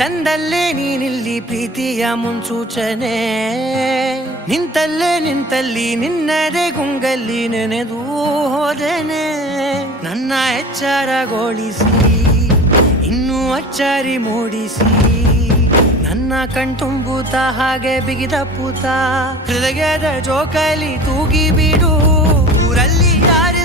ತಂದಲ್ಲೇ ನೀನಿಲ್ಲಿ ಪ್ರೀತಿಯ ಮುನ್ಸೂಚನೆ, ನಿಂತಲ್ಲಿ ನಿನ್ನದೇ ಗುಂಗಲ್ಲಿ ನೆನೆದು ಹೋದನೆ. ನನ್ನ ಎಚ್ಚರಗೊಳಿಸಿ ಇನ್ನೂ ಅಚ್ಚರಿ ಮೂಡಿಸಿ, ನನ್ನ ಕಣ್ತುಂಬುತ್ತ ಹಾಗೆ ಬಿಗಿದಪ್ಪುತ್ತ ಹೃದಯದ ಜೋಕಾಲಿ ತೂಗಿ ಬಿಡು. ಊರಲ್ಲಿ ಯಾರೇ